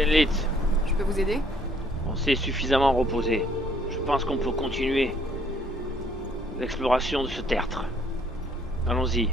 Zenlitz, Je peux vous aider? on s'est suffisamment reposé. Je pense qu'on peut continuer l'exploration de ce tertre. Allons-y.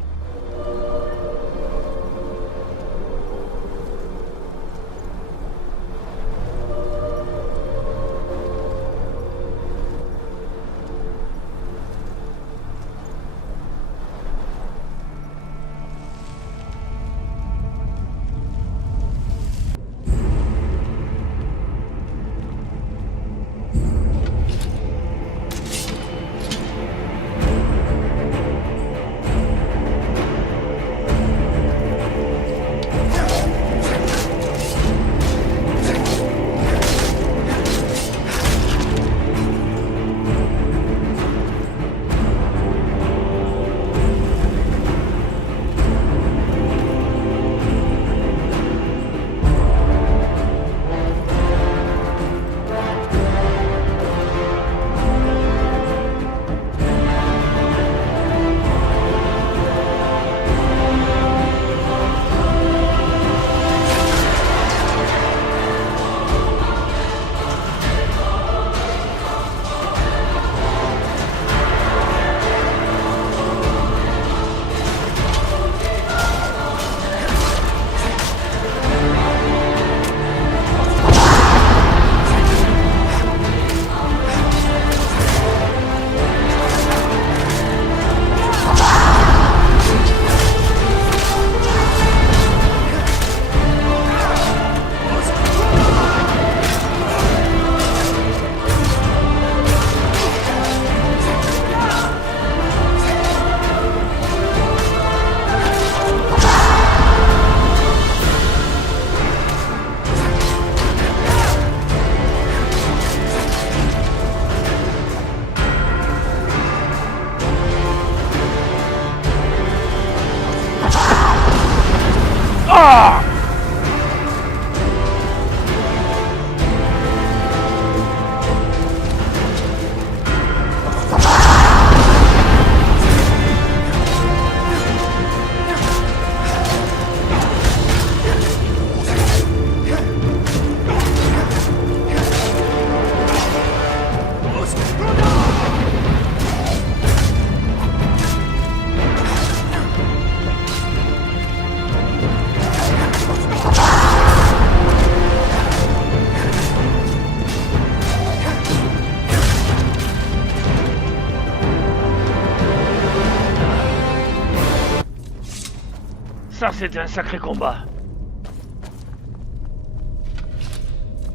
Ça, c'était un sacré combat.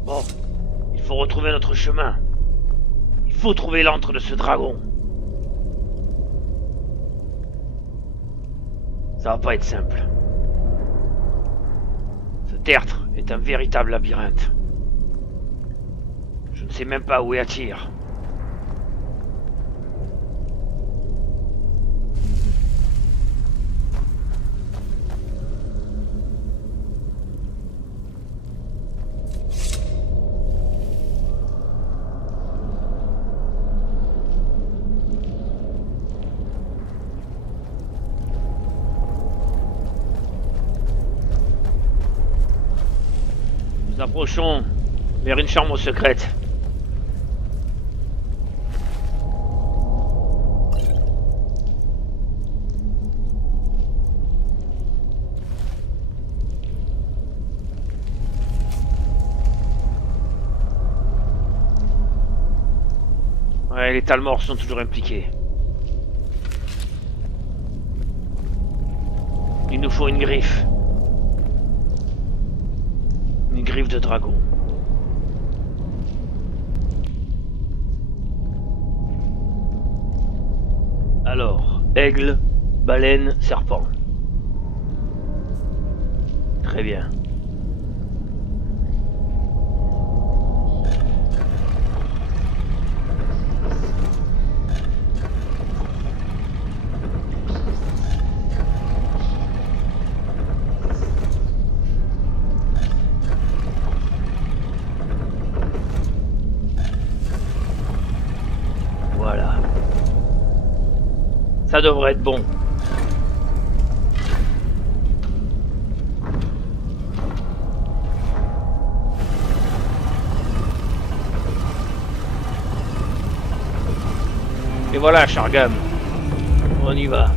Bon, il faut retrouver notre chemin. Il faut trouver l'antre de ce dragon. Ça va pas être simple. Ce tertre est un véritable labyrinthe. Je ne sais même pas où est Atyr. Nous approchons vers une chambre secrète. Ouais, les Talmors sont toujours impliqués. Il nous faut une griffe. Une griffe de dragon. Alors, aigle, baleine, serpent. Très bien. Voilà. Ça devrait être bon. Et voilà, Shargam. On y va.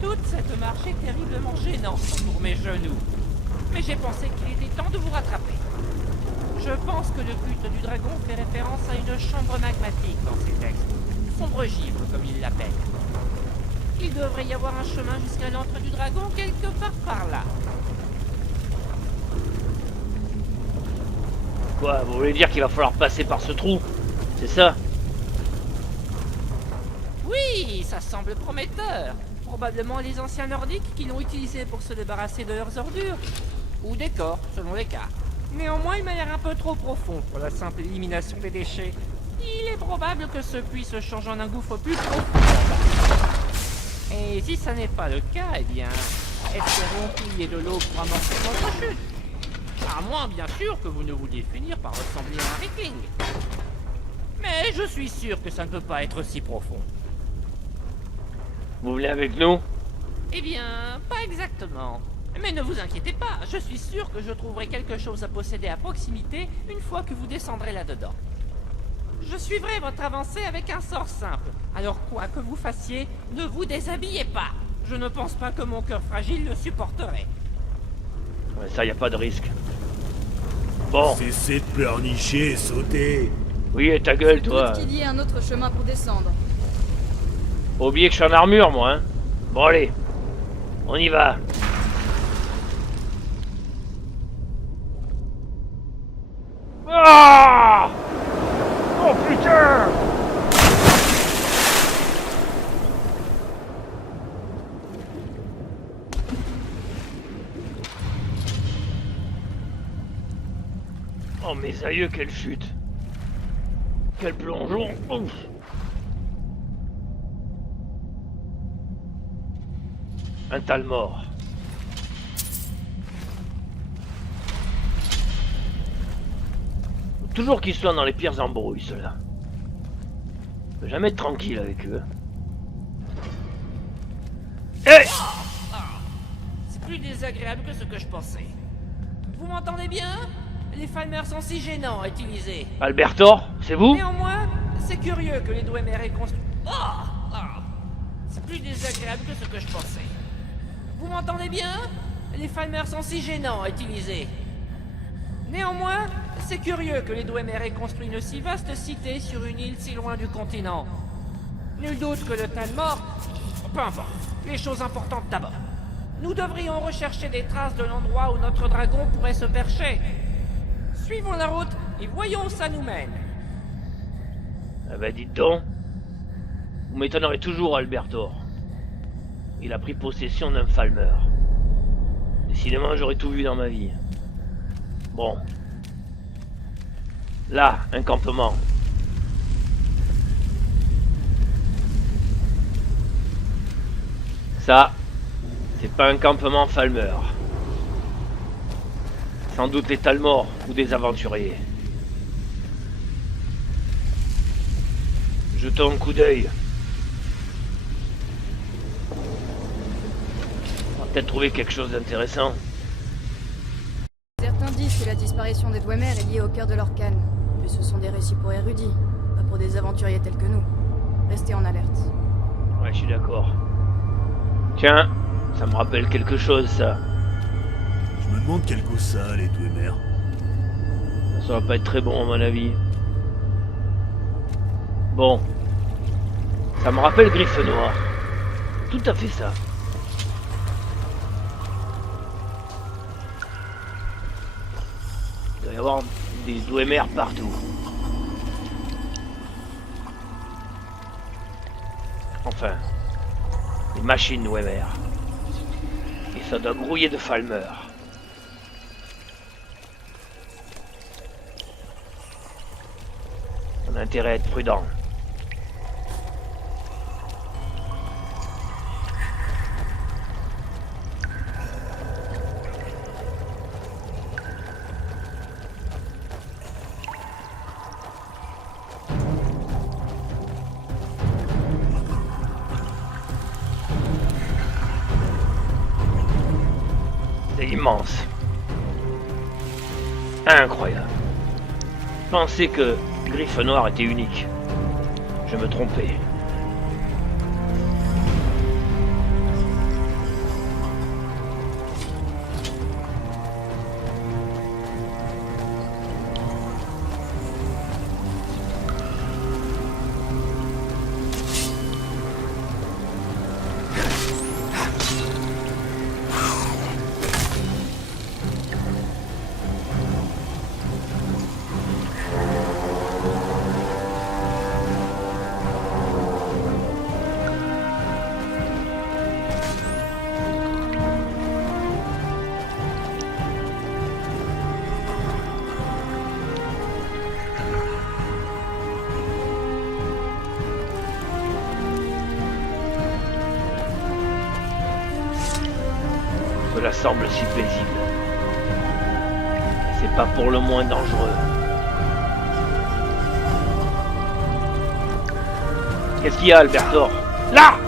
Toute cette marche est terriblement gênante pour mes genoux. Mais j'ai pensé qu'il était temps de vous rattraper. Je pense que le culte du dragon fait référence à une chambre magmatique dans ces textes. Sombre givre, comme il l'appelle. Il devrait y avoir un chemin jusqu'à l'antre du dragon quelque part par là. Quoi, vous voulez dire qu'il va falloir passer par ce trou? C'est ça? Oui, ça semble prometteur. Probablement les anciens nordiques qui l'ont utilisé pour se débarrasser de leurs ordures. Ou des corps, selon les cas. Néanmoins, il m'a l'air un peu trop profond pour la simple élimination des déchets. Il est probable que ce puits se change en un gouffre plus profond. Et si ça n'est pas le cas, eh bien, espérons qu'il y ait de l'eau pour amorcer notre chute. À moins, bien sûr, que vous ne vouliez finir par ressembler à un viking. Mais je suis sûr que ça ne peut pas être si profond. Vous venez avec nous? Eh bien, pas exactement. Mais ne vous inquiétez pas, je suis sûr que je trouverai quelque chose à posséder à proximité une fois que vous descendrez là-dedans. Je suivrai votre avancée avec un sort simple. Alors quoi que vous fassiez, ne vous déshabillez pas. Je ne pense pas que mon cœur fragile le supporterait. Ouais, ça, y a pas de risque. Bon. Cessez de pleurnicher et sauter. Oui, et ta gueule, Doute toi. qu'il y ait un autre chemin pour descendre. Pas oublier que je suis en armure, moi, hein. Bon, allez. On y va. Ah! Oh, putain! Oh, mes aïeux, quelle chute! Quel plongeon! Ouf. Un tal mort. Faut toujours qu'ils soient dans les pires embrouilles, ceux-là. On peut jamais être tranquille avec eux. Hey! C'est plus désagréable que ce que je pensais. Vous m'entendez bien? Les Falmer sont si gênants à utiliser. Albertor, c'est vous? Néanmoins, c'est curieux que les Dwemer aient construit... C'est plus désagréable que ce que je pensais. Vous m'entendez bien? Les Falmer sont si gênants à utiliser. Néanmoins, c'est curieux que les Dwemer aient construit une si vaste cité sur une île si loin du continent. Nul doute que le Talmor... Peu importe, les choses importantes d'abord. Nous devrions rechercher des traces de l'endroit où notre dragon pourrait se percher. Suivons la route et voyons où ça nous mène. Ah bah dites donc. Vous m'étonnerez toujours, Albertor. Il a pris possession d'un Falmer. Décidément, j'aurais tout vu dans ma vie. Bon. Là, un campement. Ça, c'est pas un campement Falmer. Sans doute des Talmors ou des aventuriers. Jetons un coup d'œil. On va peut-être trouver quelque chose d'intéressant. Certains disent que la disparition des Dwemer est liée au cœur de leur canne. Mais ce sont des récits pour érudits, pas pour des aventuriers tels que nous. Restez en alerte. Ouais, je suis d'accord. Tiens, ça me rappelle quelque chose, ça. Je me demande quel goût ça a, les Dwemer. Ça va pas être très bon, à mon avis. Bon. Ça me rappelle Griffe Noir. Tout à fait ça. Il doit y avoir des Dwemer partout. Enfin, des machines Dwemer. Et ça doit grouiller de Falmer. On a intérêt à être prudent. C'est immense. Incroyable. Je pensais que Griffe Noir était unique. Je me trompais. Cela semble si paisible. C'est pas pour le moins dangereux. Qu'est-ce qu'il y a, Albertor? Là!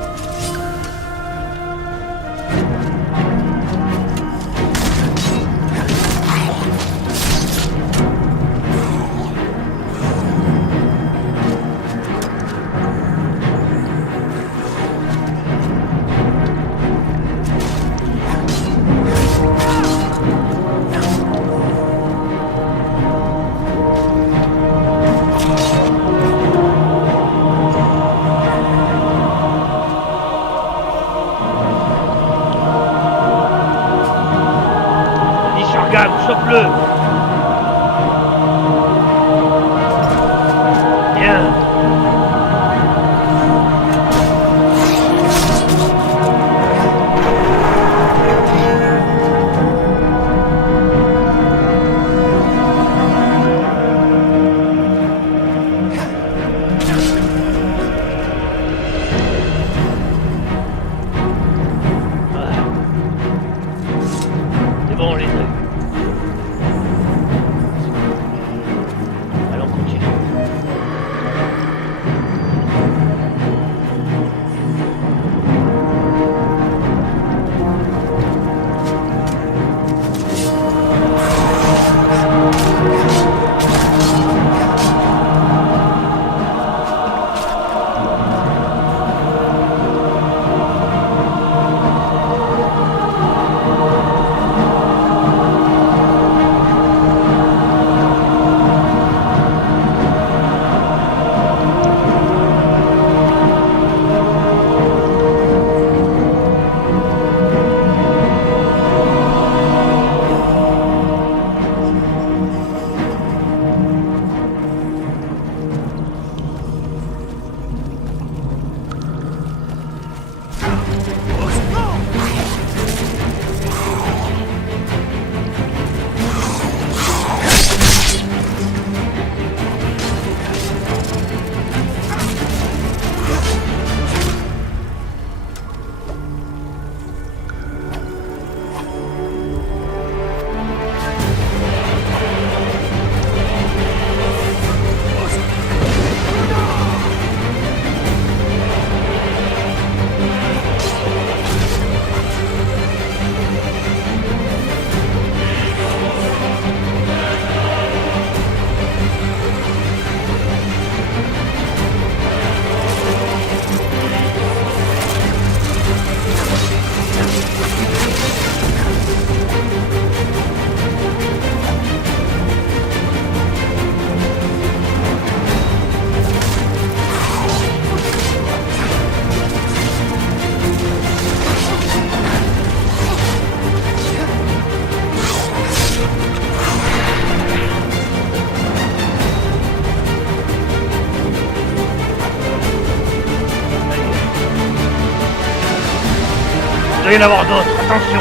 doit y en avoir d'autres, attention.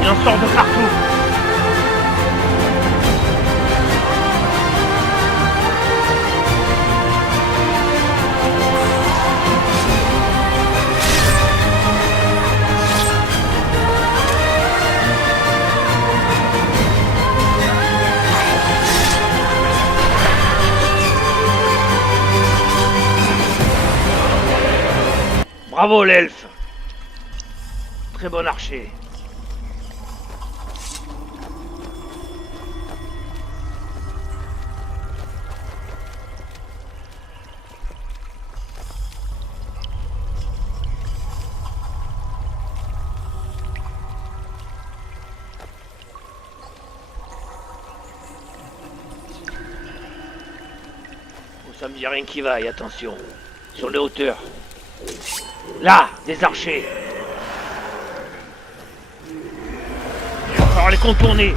Il en sort de partout. Bravo l'elfe. Très bon archer. Oh, ça me dit rien qui vaille, attention. Sur les hauteurs. Là, des archers. Il va falloir les contourner.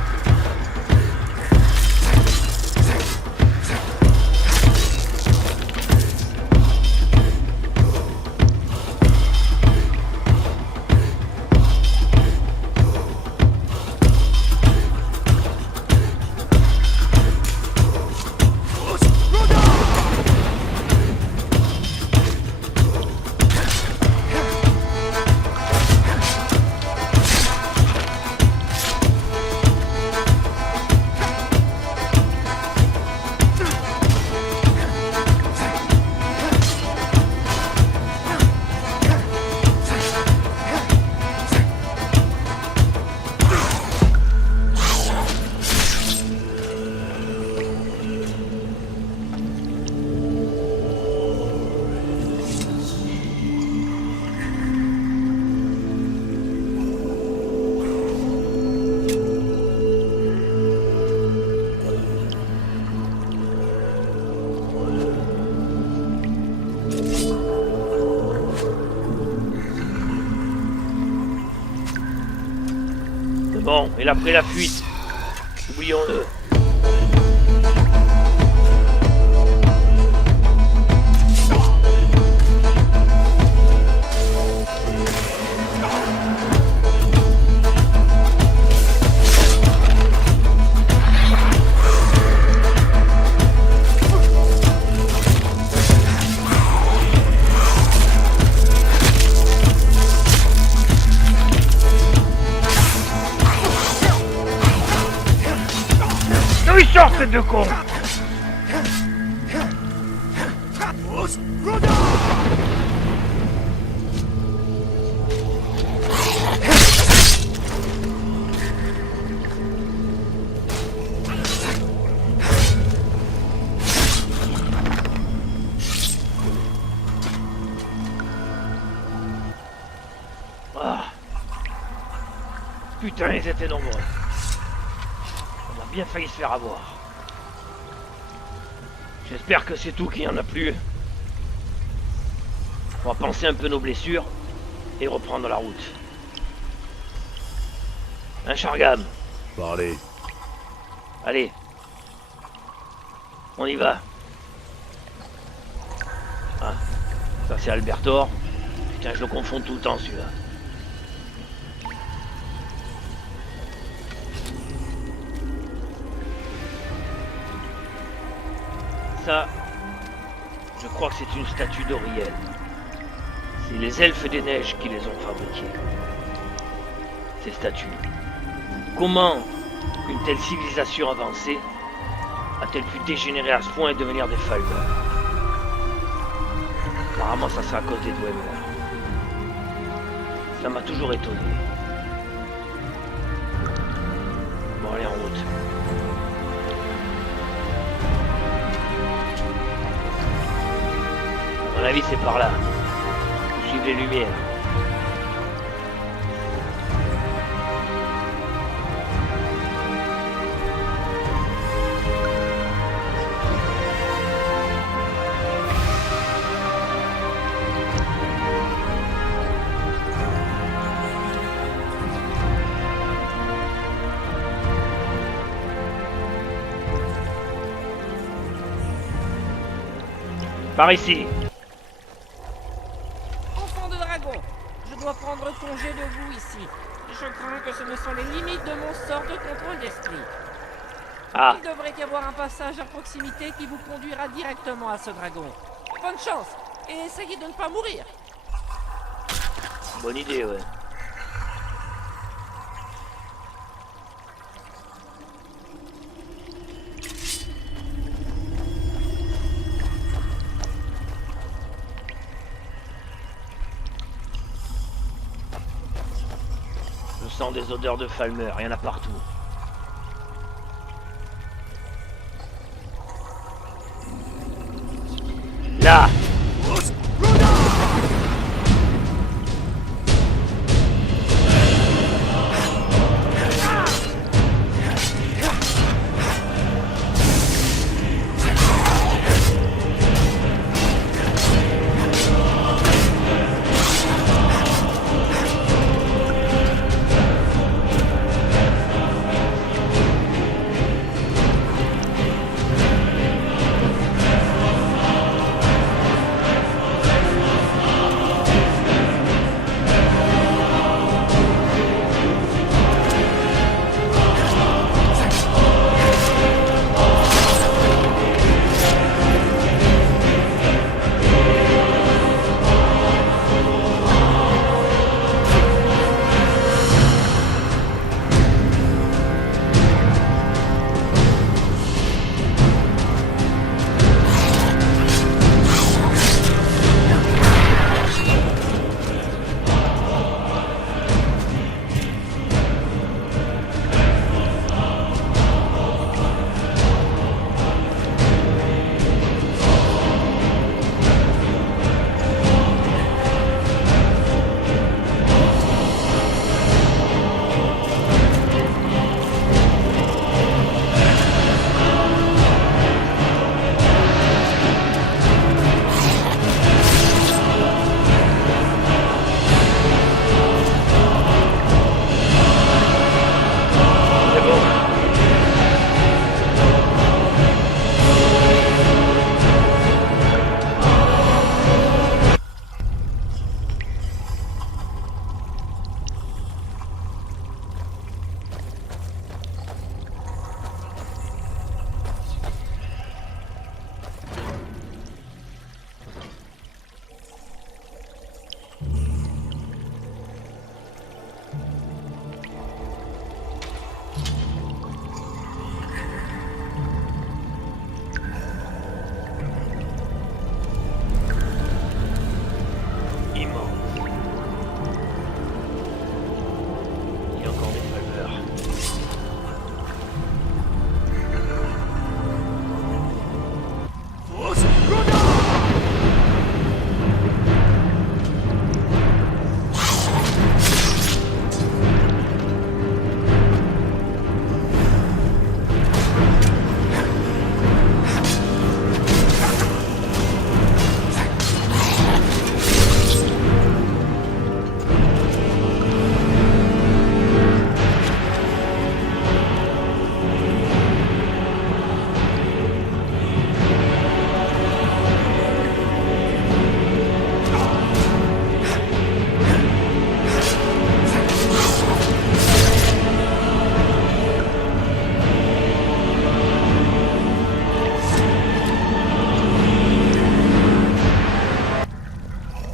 Bon, il a pris la fuite. Oublions-le. D'où il sort ces deux cons? Ah. Putain, ils étaient nombreux. On a bien failli se faire avoir. J'espère que c'est tout, qu'il n'y en a plus. On va penser un peu nos blessures et reprendre la route. Un Shargam. Parlez. Allez. On y va. Ah, ça c'est Albertor. Putain, je le confonds tout le temps celui-là. Ça, je crois que c'est une statue d'Auriel. C'est les elfes des neiges qui les ont fabriquées. Ces statues. Comment une telle civilisation avancée a-t-elle pu dégénérer à ce point et devenir des Falmer? Apparemment, ça sera à cause des Dwemer. Ça m'a toujours étonné. Bon, allez, en route. À mon avis, c'est par là. Suivez les lumières. Par ici. Enfant de dragon, je dois prendre congé de vous ici. Je crains que ce ne sont les limites de mon sort de contrôle d'esprit. Ah, Il devrait y avoir un passage à proximité qui vous conduira directement à ce dragon. Bonne chance et essayez de ne pas mourir. bonne idée, ouais. Je sens des odeurs de Falmer, il y en a partout. Là! C'est bon. Immense. Il y a encore des Falmer.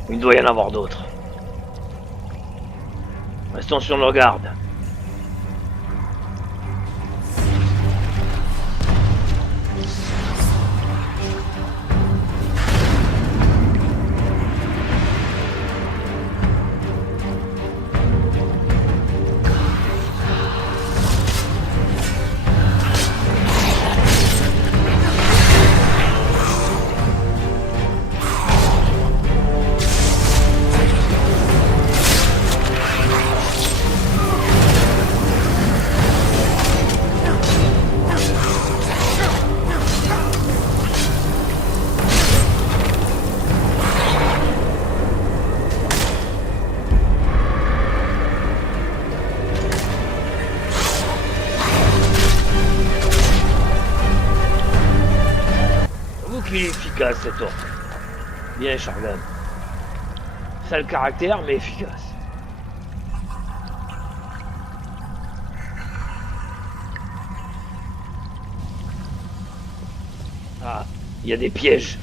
Il doit y en avoir d'autres. Restons sur nos gardes. Qu'il est efficace cet orque. Bien Chargan. Sale caractère mais efficace. Il y a des pièges.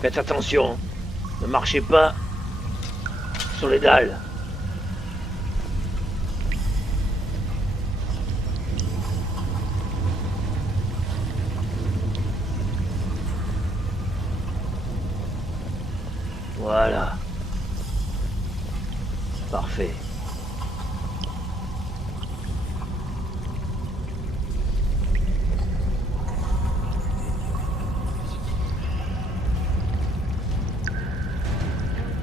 Faites attention. Ne marchez pas sur les dalles. Voilà. Parfait.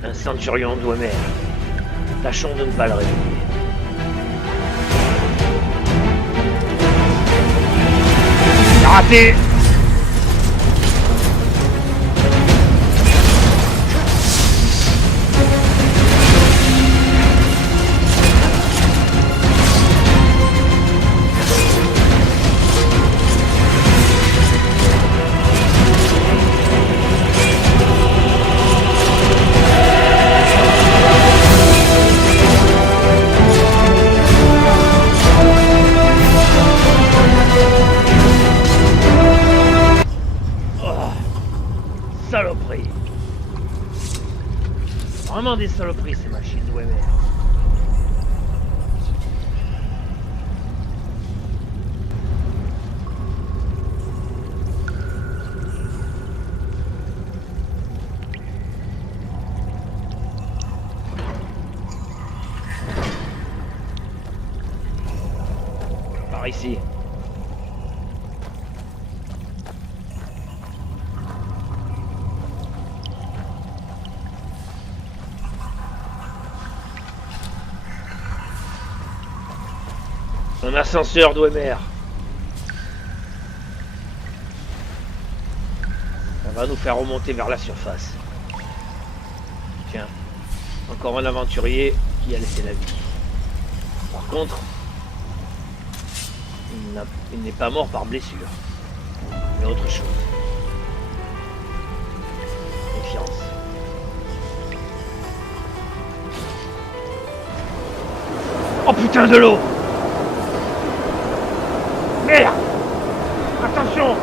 Un centurion Dwemer. Tâchons de ne pas le réveiller. Raté! Saloperie. Vraiment des saloperies ces machines Dwemer. Par ici. Un ascenseur Dwemer. Ça va nous faire remonter vers la surface. Tiens, encore un aventurier qui a laissé la vie. Par contre, il n'est pas mort par blessure. Mais autre chose. Confiance. Oh putain de l'eau! Merde! Attention!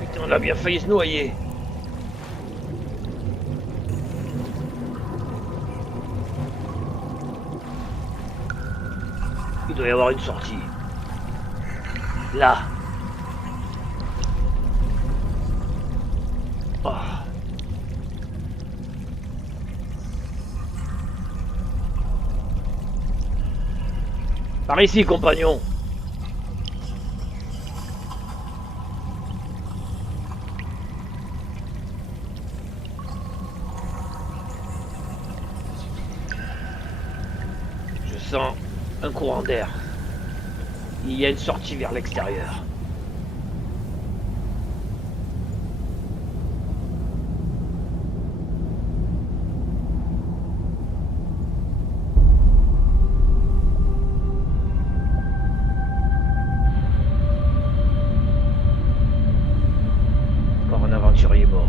Putain, on a bien failli se noyer. Il doit y avoir une sortie. Là. Oh. Par ici, compagnon. Je sens un courant d'air. Il y a une sortie vers l'extérieur. Encore un aventurier mort.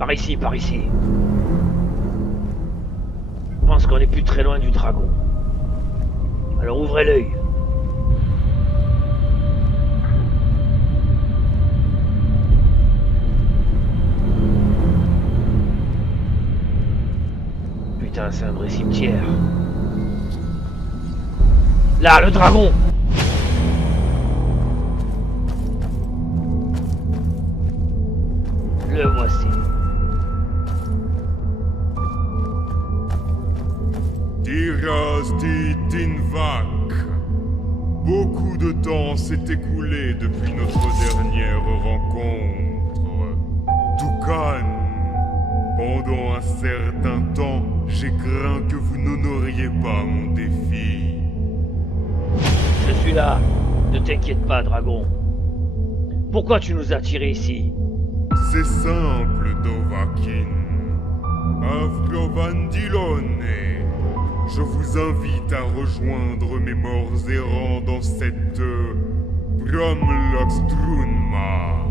Par ici, par ici. Je pense qu'on n'est plus très loin du dragon. Alors ouvrez l'œil. Putain, c'est un vrai cimetière. Là, le dragon! Le voici. Tirasti Tinvak. Beaucoup de temps s'est écoulé depuis notre dernière rencontre. Toucan, pendant un certain temps, j'ai craint que vous n'honoriez pas mon défi. Je suis là. Ne t'inquiète pas, dragon. Pourquoi tu nous as tirés ici? C'est simple, Dovahkiin. Afrovandilone. Je vous invite à rejoindre mes morts errants dans cette Bramloxtrunma,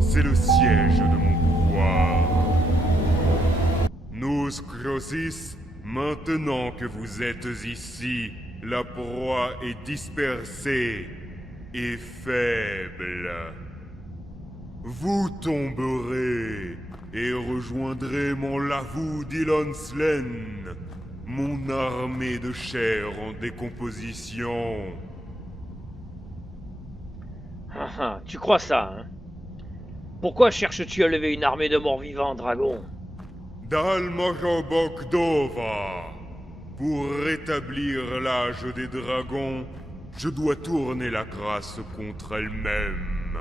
c'est le siège de mon pouvoir. Nous, Crosis, maintenant que vous êtes ici, la proie est dispersée et faible. Vous tomberez et rejoindrez mon lavou d'Ilonslen, mon armée de chair en décomposition. Ah ah, tu crois ça, hein? Pourquoi cherches-tu à lever une armée de morts-vivants, dragon? Dalmorobokdova. Pour rétablir l'âge des dragons, je dois tourner la grâce contre elle-même.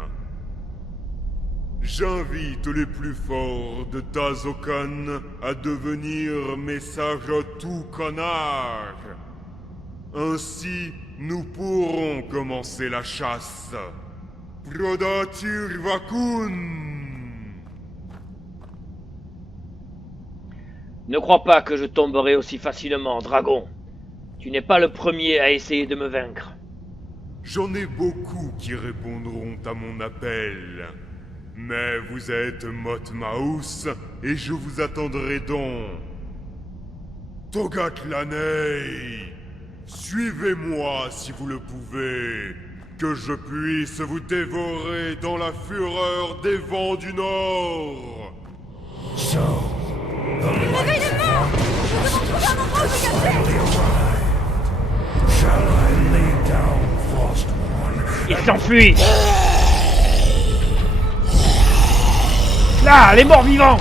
J'invite les plus forts de Tazokan à devenir mes Sajotukanar. Ainsi, nous pourrons commencer la chasse. Prodaturvakun. Ne crois pas que je tomberai aussi facilement, dragon. Tu n'es pas le premier à essayer de me vaincre. J'en ai beaucoup qui répondront à mon appel. Mais vous êtes Motmaus et je vous attendrai donc. Togatlanei, suivez-moi si vous le pouvez, que je puisse vous dévorer dans la fureur des vents du Nord. Réveille les morts! Nous devons trouver un endroit où se cacher! Il s'enfuit! Là, les morts-vivants!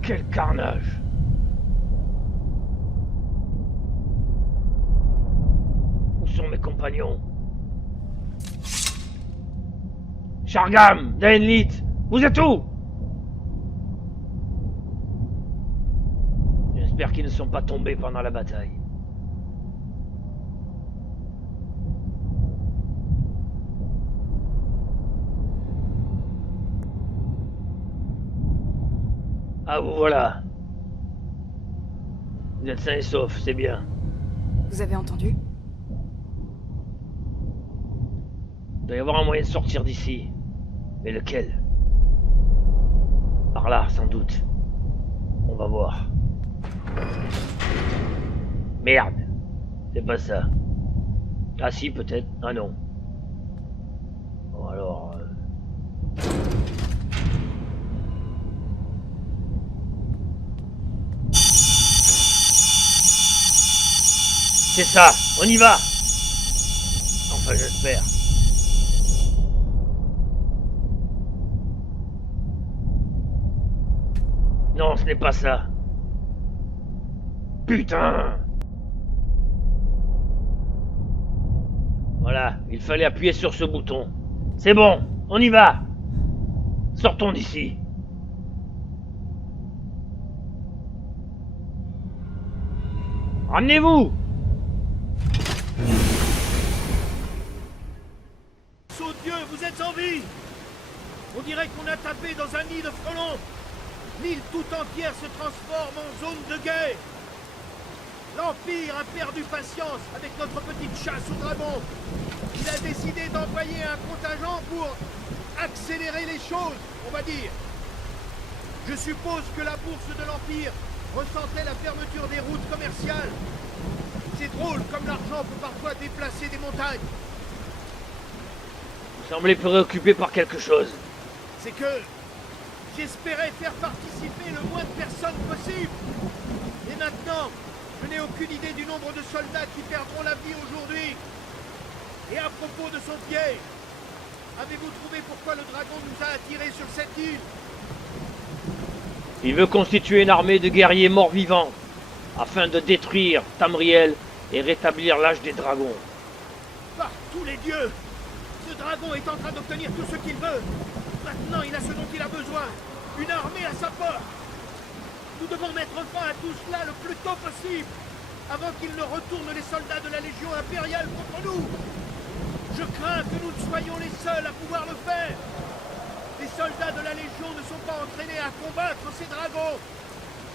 Quel carnage! Où sont mes compagnons? Shargam, Daenlit, vous êtes où? J'espère qu'ils ne sont pas tombés pendant la bataille. Ah, vous voilà. Vous êtes sains et saufs, c'est bien. Vous avez entendu? Il doit y avoir un moyen de sortir d'ici. Mais lequel? Par là, sans doute. On va voir. Merde. C'est pas ça. Ah si, peut-être. Ah non. Bon alors... C'est ça, on y va. Enfin, j'espère. Non, ce n'est pas ça. Putain! Voilà, il fallait appuyer sur ce bouton. C'est bon, on y va. Sortons d'ici. Ramenez-vous! Saut Dieu, vous êtes en vie! On dirait qu'on a tapé dans un nid de frelons. L'île tout entière se transforme en zone de guerre. L'Empire a perdu patience avec notre petite chasse aux dragons. Il a décidé d'envoyer un contingent pour accélérer les choses, on va dire. Je suppose que la bourse de l'Empire ressentait la fermeture des routes commerciales. C'est drôle comme l'argent peut parfois déplacer des montagnes. Vous semblez préoccupé par quelque chose. C'est que j'espérais faire participer le moins de personnes possible. Et maintenant, je n'ai aucune idée du nombre de soldats qui perdront la vie aujourd'hui. Et à propos de son pied, avez-vous trouvé pourquoi le dragon nous a attirés sur cette île? Il veut constituer une armée de guerriers morts-vivants, afin de détruire Tamriel et rétablir l'âge des dragons. Par tous les dieux! Ce dragon est en train d'obtenir tout ce qu'il veut. Maintenant, il a ce dont il a besoin. Une armée à sa porte. Nous devons mettre fin à tout cela le plus tôt possible, avant qu'il ne retourne les soldats de la Légion impériale contre nous. Je crains que nous ne soyons les seuls à pouvoir le faire. Les soldats de la Légion ne sont pas entraînés à combattre ces dragons.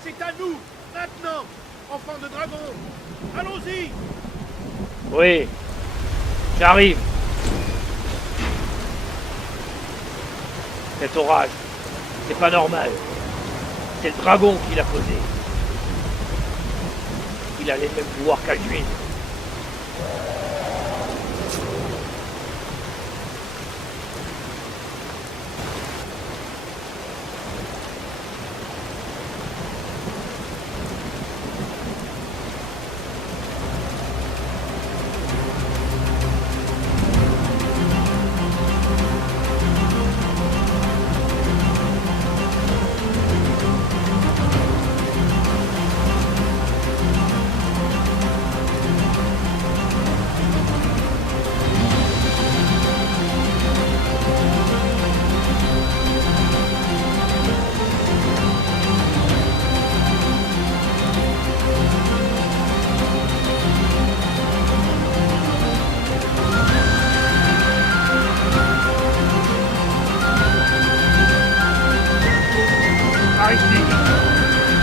C'est à nous, maintenant, enfants de dragons. Allons-y! Oui, j'arrive. Cet orage, c'est pas normal. C'est le dragon qui l'a causé. Il a les mêmes pouvoirs qu'Alduin. Par ici,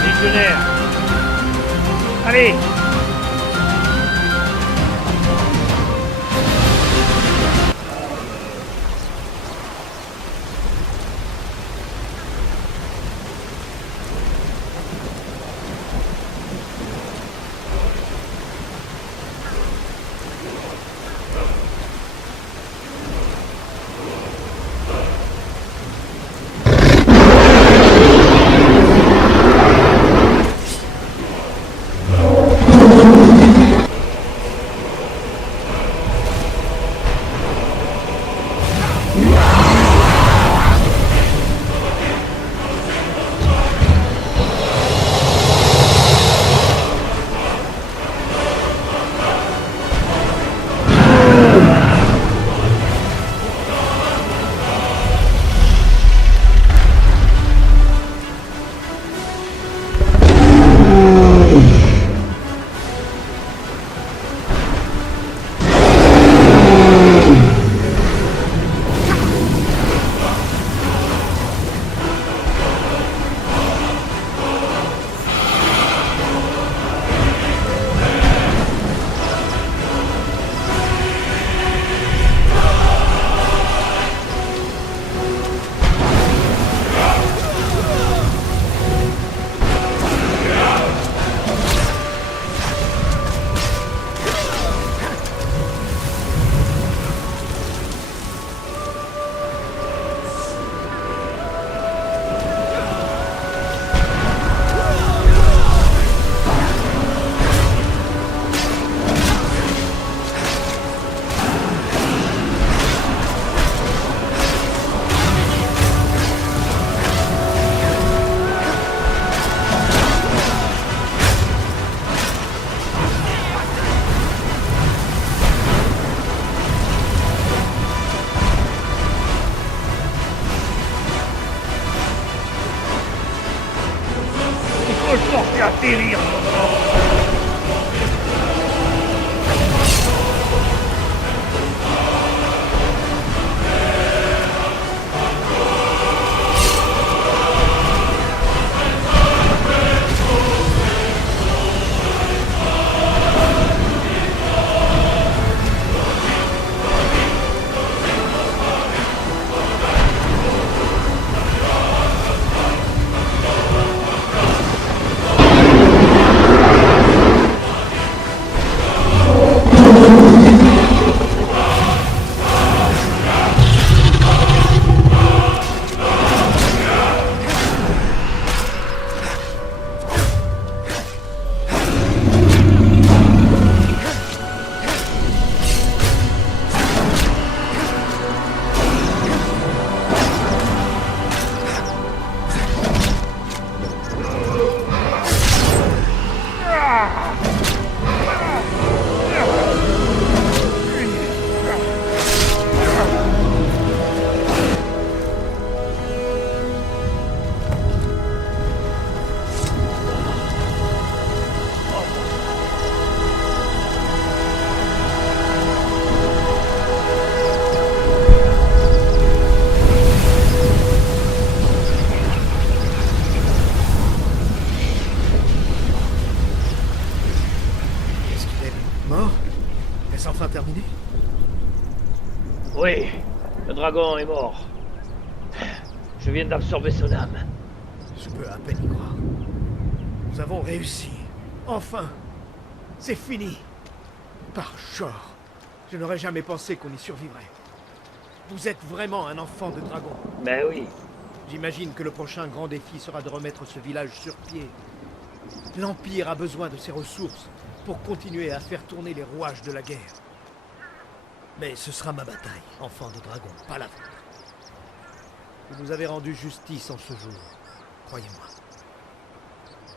légionnaire. Allez! périr. Mort? Est-ce enfin terminé? Oui, le dragon est mort. Je viens d'absorber son âme. Je peux à peine y croire. Nous avons réussi. Enfin! C'est fini! Par Shor, je n'aurais jamais pensé qu'on y survivrait. Vous êtes vraiment un enfant de dragon. Ben oui, J'imagine que le prochain grand défi sera de remettre ce village sur pied. L'Empire a besoin de ses ressources pour continuer à faire tourner les rouages de la guerre. Mais ce sera ma bataille, enfant de dragon, pas la vôtre. Vous nous avez rendu justice en ce jour, croyez-moi.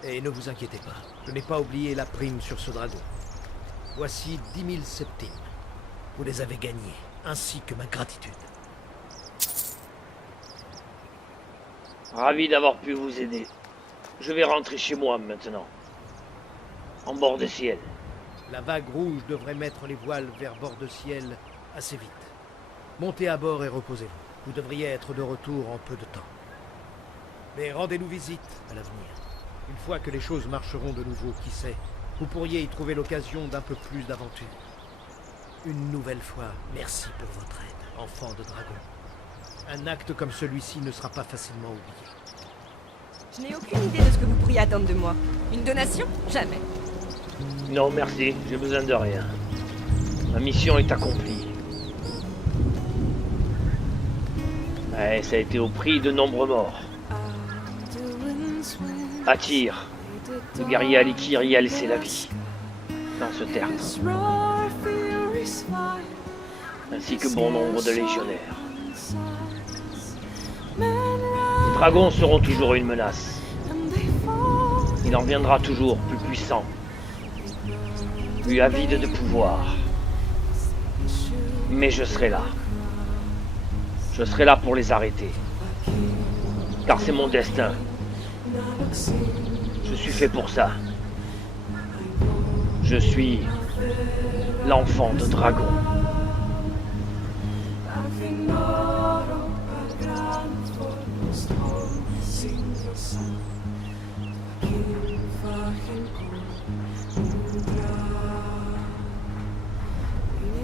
Et ne vous inquiétez pas, je n'ai pas oublié la prime sur ce dragon. Voici 10 000 septimes. Vous les avez gagnés, ainsi que ma gratitude. ravi d'avoir pu vous aider. Je vais rentrer chez moi maintenant. En bord de ciel. La vague rouge devrait mettre les voiles vers bord de ciel assez vite. Montez à bord et reposez-vous. Vous devriez être de retour en peu de temps. Mais rendez-nous visite à l'avenir. Une fois que les choses marcheront de nouveau, qui sait, vous pourriez y trouver l'occasion d'un peu plus d'aventure. Une nouvelle fois, merci pour votre aide, enfant de dragon. Un acte comme celui-ci ne sera pas facilement oublié. Je n'ai aucune idée de ce que vous pourriez attendre de moi. Une donation? Jamais. Non, merci, j'ai besoin de rien. Ma mission est accomplie. Mais ça a été au prix de nombreux morts. Atyr, le guerrier Alikir y a laissé la vie. Dans ce terme. Ainsi que bon nombre de légionnaires. Les dragons seront toujours une menace. Il en viendra toujours plus puissant, plus avide de pouvoir. Mais je serai là. Je serai là pour les arrêter. Car c'est mon destin. Je suis fait pour ça. Je suis l'enfant de dragon.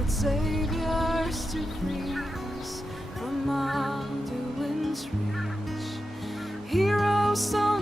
Saviors to free us from Alduin's reach. Heroes on